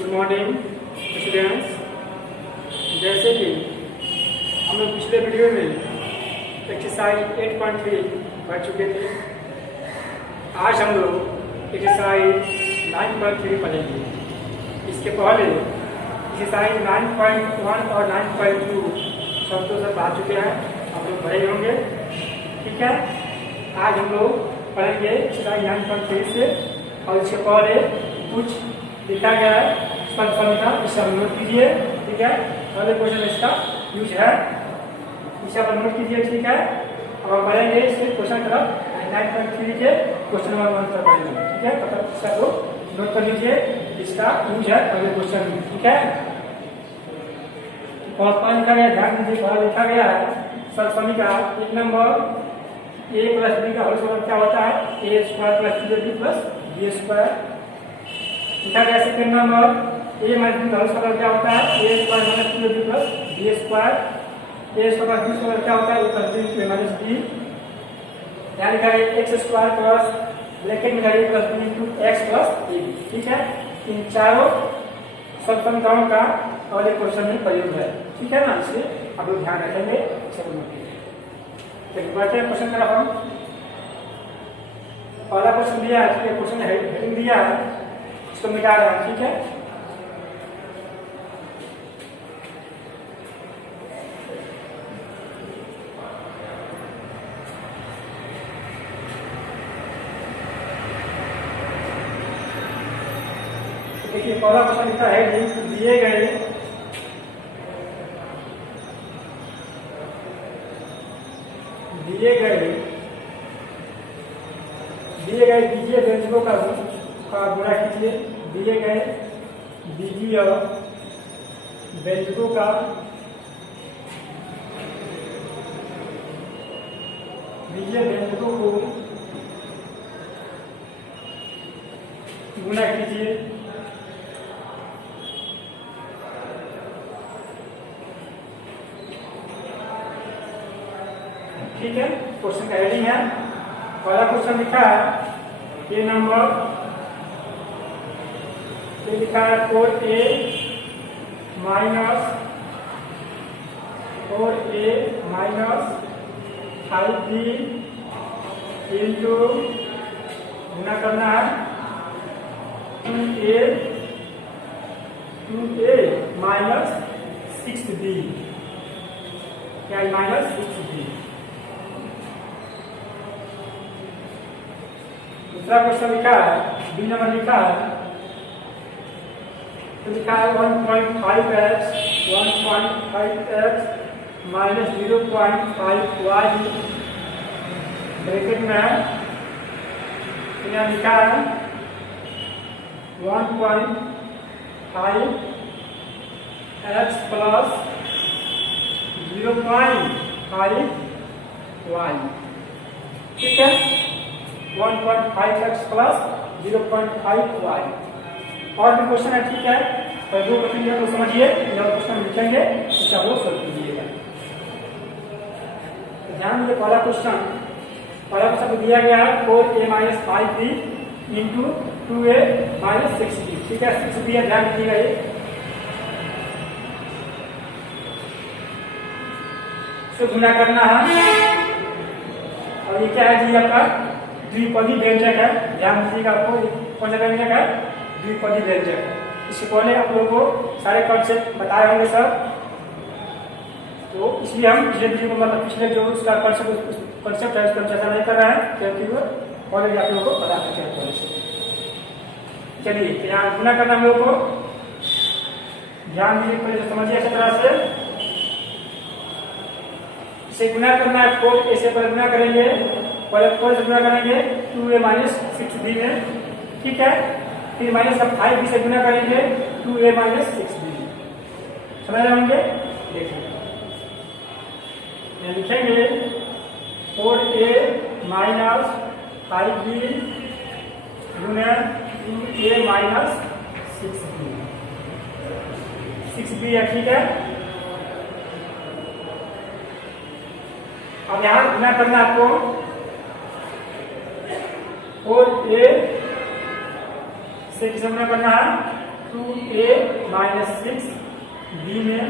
Good morning students. जैसे कि हम लोग पिछले वीडियो में एक्सरसाइज 8.3 पढ़ चुके थे, आज हम लोग एक्सरसाइज 9.3 पढ़ेंगे। इसके पहले एक्सरसाइज 9.1 और 9.2 शब्दों से पढ़ चुके हैं, आप लोग पढ़े होंगे। ठीक है, आज हम लोग पढ़ेंगे एक्सरसाइज 9.3 से, और इसके पहले कुछ लिखा गया है का इसे आप नोट कीजिए। ठीक है, पहले क्वेश्चन इसका यूज है, इसे आप नोट कीजिए। ठीक है, अब हम पढ़ेंगे इसके क्वेश्चन तरफ 9.3 के क्वेश्चन नंबर 1 तक पढ़ेंगे। ठीक है, मतलब इसका तो नोट कर लीजिए, इसका यूज है पहले क्वेश्चन में। ठीक है, पढ़ा लिखा गया, ध्यान दीजिए, पढ़ा लिखा गया है सरसमीका 1 नंबर a प्लस b का होल स्क्वायर क्या होता है, a square plus 2ab plus b square. लिखा गया second number a minus b का होल स्क्वायर क्या होता है, a square minus 2ab plus b square. a square plus b square क्या होता है, a plus b minus b। यहाँ लिखा है x स्क्वायर प्लस ब्रैकेट में लिखा plus b into x plus ab। ठीक है, इन चारों समीकरणों का अगले क्वेश्चन में प्रयोग है। ठीक है ना, इसलिए आप लोग ध्यान रखेंगे। बढ़ते हैं क्वेश्चन तरफ। हम पहला क्वेश्चन दिया है, ठीक है, क्वेश्चन हेडिंग दिया है, इसको मिटा रहे हैं। ठीक है, देखिए पहला क्वेश्चन लिखा है दिए गए बीजीय व्यंजकों का गुणा कीजिए। दिए गए बीजीय व्यंजकों का को गुणा कीजिए। ठीक है, क्वेश्चन का हेडिंग है, पहला क्वेश्चन लिखा है ये नंबर ये लिखा है 4a माइनस 5b इंटू गुना करना है 2a माइनस 6b, क्या माइनस 6b। दूसरा क्वेश्चन लिखा है बी नंबर लिखा है, तो लिखा है 1.5x माइनस 0.5y ब्रैकेट में है। यहाँ लिखा है 1.5x प्लस 0.5y। ठीक है, 1.5x प्लस 0.5y। और भी क्वेश्चन है। ठीक है, पर दो क्वेश्चन तो समझिए, क्वेश्चन लिखेंगे, इसका वो सॉल्व कीजिएगा। ध्यान दीजिए, पहला क्वेश्चन दिया गया है 4a minus 5b into 2a minus 6b। ठीक है, 6b है, ध्यान दीजिएगा। ये से गुना करना है, और ये क्या है जी, आपका द्विपदी व्यंजक है। ध्यान दीजिएगा, आपको कौन सा व्यंजक है, द्विपदी व्यंजक। इससे पहले आप लोगों को सारे कॉन्सेप्ट बताए होंगे सर, तो इसलिए हम पिछले वीडियो को मतलब पिछले जो उसका कॉन्सेप्ट है उसका चर्चा नहीं कर रहे हैं, क्योंकि वो ऑलरेडी आप लोगों को बता चुके हैं पहले से। चलिए, यहाँ गुना करना हम लोग को ध्यान दीजिए, पहले समझिए अच्छी तरह से। इसे गुना करना है, 4a से पहले गुना करेंगे, पहले 4 से गुना करेंगे 2a माइनस 6b में। ठीक है, फिर माइनस 5b से गुना करेंगे 2a माइनस 6b। समझ रहे होंगे, देखिए लिखेंगे 4a माइनस 5b गुना 2a माइनस 6b। 6b है। ठीक है, अब यहां गुना करना आपको, और ए से किसे गुना करना है, 2a माइनस 6b में,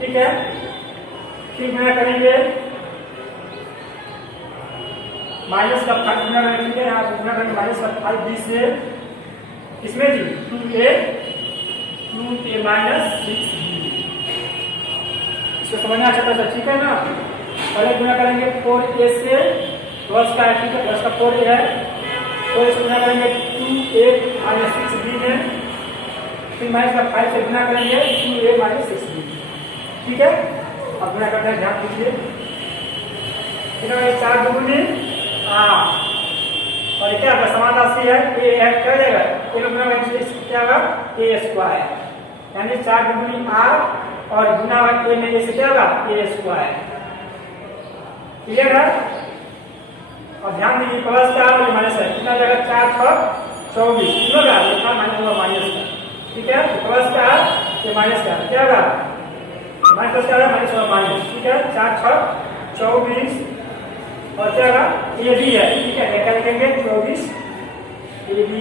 ठीक है। फिर गुणा करेंगे माइनस का 5 गुणा करेंगे, ठीक है, यहाँ गुणा करेंगे माइनस का 5b से इसमें जी 2a माइनस 6b, इसको समझना अच्छा था, ठीक है ना। पहले गुणा करेंगे 4a से प्लस का, ठीक है, प्लस का 4a है, तो इसको गुणा करेंगे 2a माइनस 6b में, फिर माइनस का 5 से गुणा करेंगे 2a माइनस 6b, ठीक है। अब गुणा करते हैं, ध्यान दीजिए, 4 दूनी 8 और क्या होगा, समान राशि है a है, क्या हो जाएगा, ये लोग गुणा करेंगे क्या होगा a स्क्वायर, यानी 4 दूनी 8 और गुणा a में a से क्या होगा a स्क्वायर, क्लियर है। और ध्यान दीजिए प्लस का और माइनस है, कितना जाएगा 4 6 24, कितना का लिखा माइनस होगा माइनस का, ठीक है। प्लस का ये माइनस का क्या होगा, माइनस का माइनस होगा माइनस, ठीक है। 4 6 24 और क्या होगा ये भी है, ठीक है, क्या लिखेंगे 24 ये भी,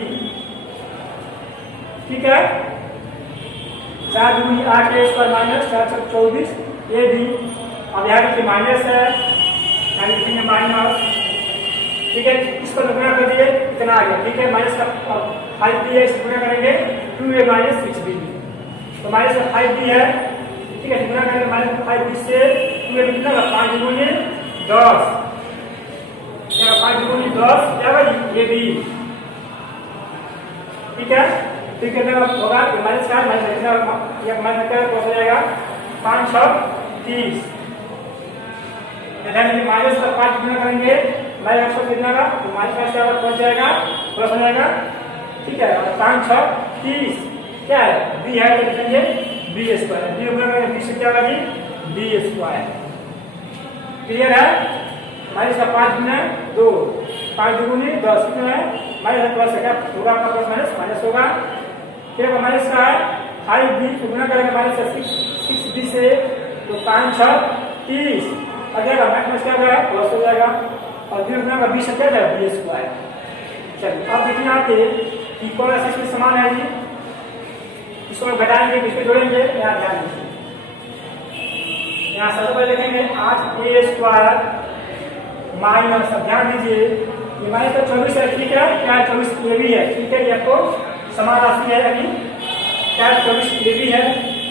ठीक है। 4 दूनी 8 a स्क्वायर माइनस 4 6 24 ये भी, अब यहाँ देखिए माइनस है, यहाँ लिखेंगे माइनस, ठीक है। इसको गुणा कर दिए इतना आ गया, ठीक है। माइनस का 5b है, इसको गुणा करेंगे 2a माइनस 6b, तो माइनस का 5b है, ठीक है, गुणा करेंगे माइनस 5b से 2a कितना होगा 5 दूनी 10, क्या 5 दूनी 10 क्या होगा ये भी, ठीक है। फिर कितना होगा माइनस का माइनस कितना, ये माइनस का क्रॉस हो जाएगा 5 6 30, यानी माइनस का 5 गुणा करेंगे माइनस का कितना का, तो माइनस का क्या पहुंच जाएगा प्लस हो जाएगा, ठीक है। और 5 6 30 क्या है b है, तो लिखेंगे b स्क्वायर, b गुणा करेंगे b से क्या होगा जी b स्क्वायर, क्लियर है। माइनस का 5 गुना 2 5 दूनी 10 कितना है माइनस का प्लस क्या होगा, आपका प्लस माइनस माइनस होगा, ठीक है। माइनस का 5b गुणा करेंगे माइनस का 6b से, तो 5 6 30 आ जाएगा, माइनस क्या होगा प्लस हो जाएगा, और फिर गुणा का 20 से क्या जाएगा b स्क्वायर। चलिए अब देखिए यहाँ पे इक्वल इसमें समान है जी, इसको घटाएंगे इसको जोड़ेंगे, यहाँ ध्यान दीजिए, यहाँ सबसे पहले लिखेंगे 8a स्क्वायर माइनस, अब ध्यान दीजिए ये माइनस का 24 है, ठीक है, क्या 24 a भी है, ठीक है, ये आपको समान राशि है, यानी क्या 24 a भी है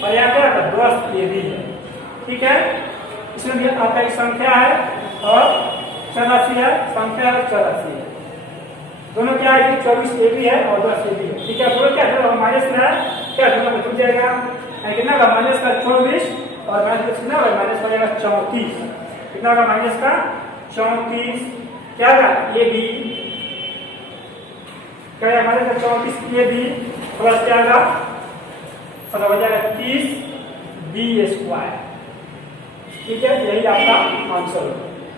और यहाँ क्या 10 a भी है, ठीक है। इसमें भी आपका एक संख्या है और चौरासी है, संख्या और चौरासी है, दोनों क्या है 24 a भी है और 10 a भी है, ठीक है। दोनों क्या है माइनस में है, क्या दोनों में टूट जाएगा, कितना का माइनस का 24 और माइनस कितना होगा माइनस हो जाएगा 34, कितना होगा माइनस का 34, क्या होगा a भी, क्या है माइनस का 34 a भी प्लस क्या होगा मतलब हो जाएगा 30 b स्क्वायर, ठीक है। यही आपका आंसर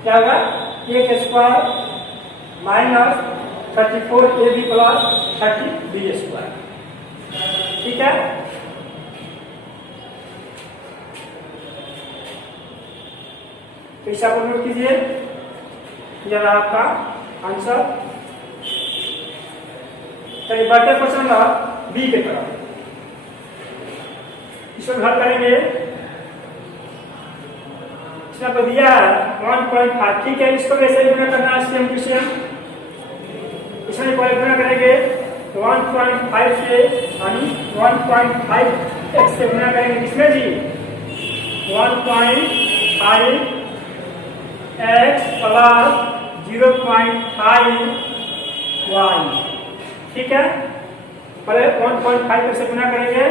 क्या होगा 1 square minus 34 a b plus 30 b square, ठीक है। तो इसे आप नोट कीजिए, यह आपका आंसर। चलिए बढ़ते क्वेश्चन नंबर बी के तरफ, इसमें हल करेंगे, इसमें आपको दिया है 1.5, ठीक है। इसको वैसे ही गुणा करना है सेम टू सेम, इसमें पहले गुणा करेंगे 1.5 से, यानी 1.5 से गुणा करेंगे किसमें जी 1.5 x प्लस 0.5 y, ठीक है। पहले 1.5 से गुणा करेंगे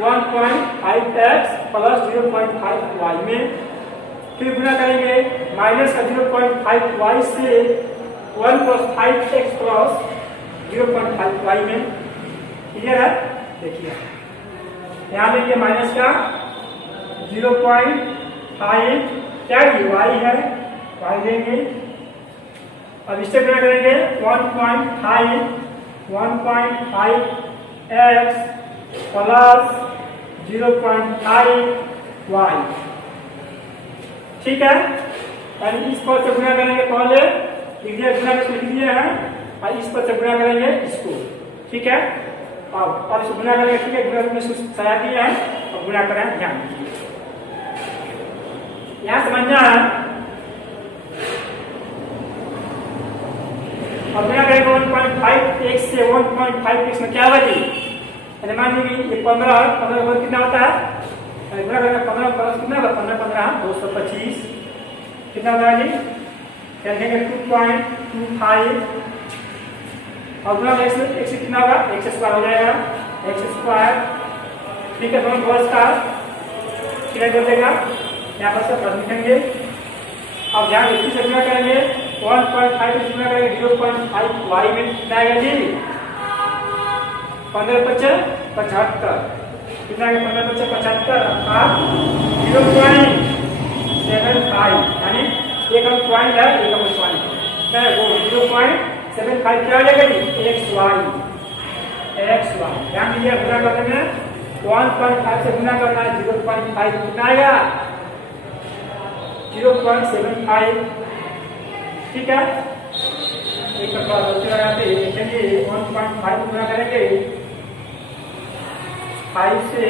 1.5x प्लस 0.5 y में, फिर गुणा करेंगे माइनस का 0.5 y से 1 प्लस 5x प्लस 0.5 y में, क्लियर है। देखिए यहाँ देखिए माइनस का 0.5 क्या y है, y देंगे, अब इससे गुणा करेंगे 1.5 x प्लस 0.5 y, ठीक है। यानी इस पद से गुणा करेंगे, पहले गुणा लिख दिए हैं और इस पद से गुणा करेंगे इसको, ठीक है। अब इसे गुना करेंगे, ठीक है, गुना में सजा दिया है और गुना करें, ध्यान दीजिए यहाँ समझना है। अब गुना करेंगे 1.5x से 1.5x में क्या बची, मान लीजिए ये 15 कितना होता है, गुना करेंगे 15 प्लस कितना होगा, 15 225 कितना होगा जी, क्या देंगे 2.25 और गुना x से कितना होगा, x स्क्वायर हो जाएगा, x स्क्वायर, ठीक है, दोनों वर्ष का कितना कर देगा, यहाँ पर सब लिखेंगे। अब ध्यान इसी से गुना करेंगे 1.5 से गुना करेंगे 0.5 y में कितना आएगा जी, 15×5 = 75 कितना आएगा, 15×5 = 75 अर्थात 0.75 यानी एक हम पॉइंट है, एक हम पॉइंट है वो 0.75 क्या हो जाएगा जी, xy। ध्यान दीजिए गुना करने में 1.5 से गुना करना है, 0.5 कितना आएगा, 0.75, ठीक है। एक बार लगाते देखेंगे 1.5 गुना करेंगे 5 से,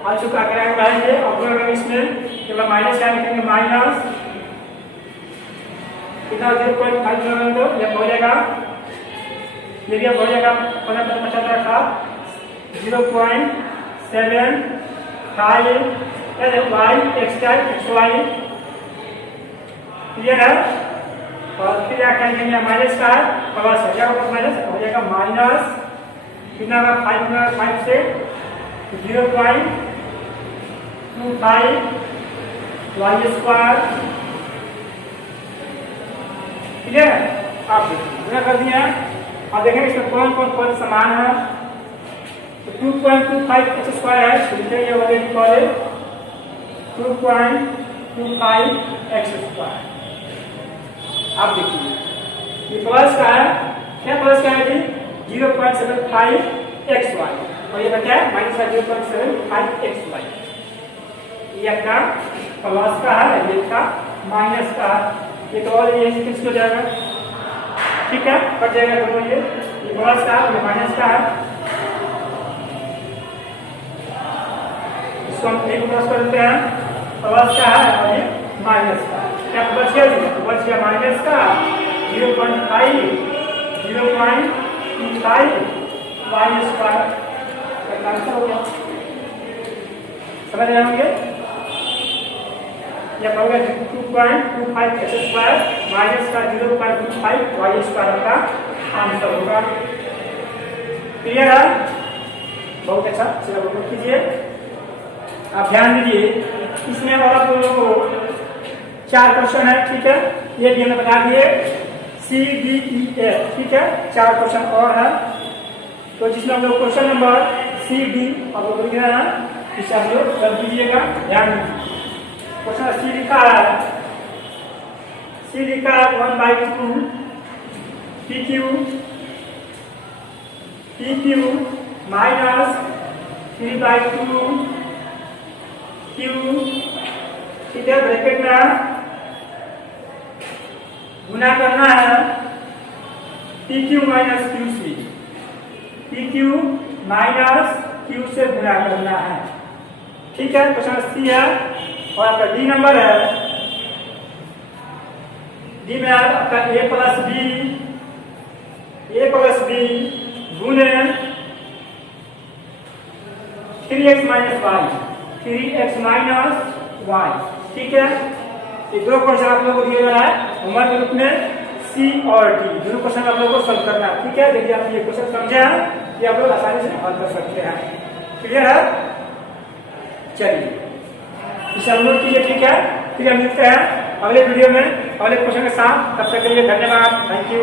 और चुका करेंगे और इसमें केवल माइनस क्या लिखेंगे, माइनस कितना 0.5 दो यह हो जाएगा, ये भी हो जाएगा 15×75 का 0.75 y x y, क्लियर है। और फिर क्या करेंगे माइनस का प्लस हो जाएगा, माइनस हो जाएगा माइनस कितना होगा 5 से 0.25 y स्क्वायर, ठीक है। आप गुना कर दिया, अब देखेंगे इसमें कौन कौन पद समान है, तो 2.25 x स्क्वायर है, ये ऑलरेडी कॉल 2.25 x स्क्वायर। आप देखिए ये प्लस का है, क्या प्लस का है जी, 0.75 xy और ये बचा है माइनस का 0.75 xy, ये अपना प्लस का है, ये का माइनस का, ये तो और ये किस हो जाएगा, ठीक है, कट जाएगा दोनों, ये प्लस का ये माइनस का है, इसको हम एक प्लस कर देते हैं, प्लस का है और ये माइनस का, क्या बच गया जी, बच गया माइनस का 0.25 y स्क्वायर, आंसर हो गया, समझ रहे होंगे। यह होगा 2.25 x स्क्वायर माइनस का 0.25 y स्क्वायर का आंसर होगा, क्लियर है, बहुत अच्छा, चलो नोट कीजिए। आप ध्यान दीजिए इसमें और आप लोगों को 4 क्वेश्चन है, ठीक है, ये भी हमने बता दिए CDEF, ठीक है, 4 क्वेश्चन और है, तो जिसमें हम लोग क्वेश्चन नंबर CD आप लोग लिख रहे हैं, इसे आप लोग कर दीजिएगा, ध्यान दीजिए। क्वेश्चन C लिखा है 1/2 PQ माइनस 3/2 Q, ठीक है, ब्रैकेट में गुना करना है PQ minus QC, PQ minus Q से गुना करना है, ठीक है। क्वेश्चन C है और आपका D नंबर है, D में आपका A प्लस B गुने 3x माइनस y, ठीक है। ये दो क्वेश्चन आप लोगों को दिया गया है होमवर्क ग्रुप में, C और D दोनों क्वेश्चन आप लोगों को सॉल्व करना है, ठीक है। यदि आप ये क्वेश्चन समझे हैं कि आप लोग आसानी से हल कर सकते हैं, क्लियर है। चलिए इसे नोट कीजिए, ठीक है, फिर हम मिलते हैं अगले वीडियो में अगले क्वेश्चन के साथ, तब तक के लिए धन्यवाद, थैंक यू।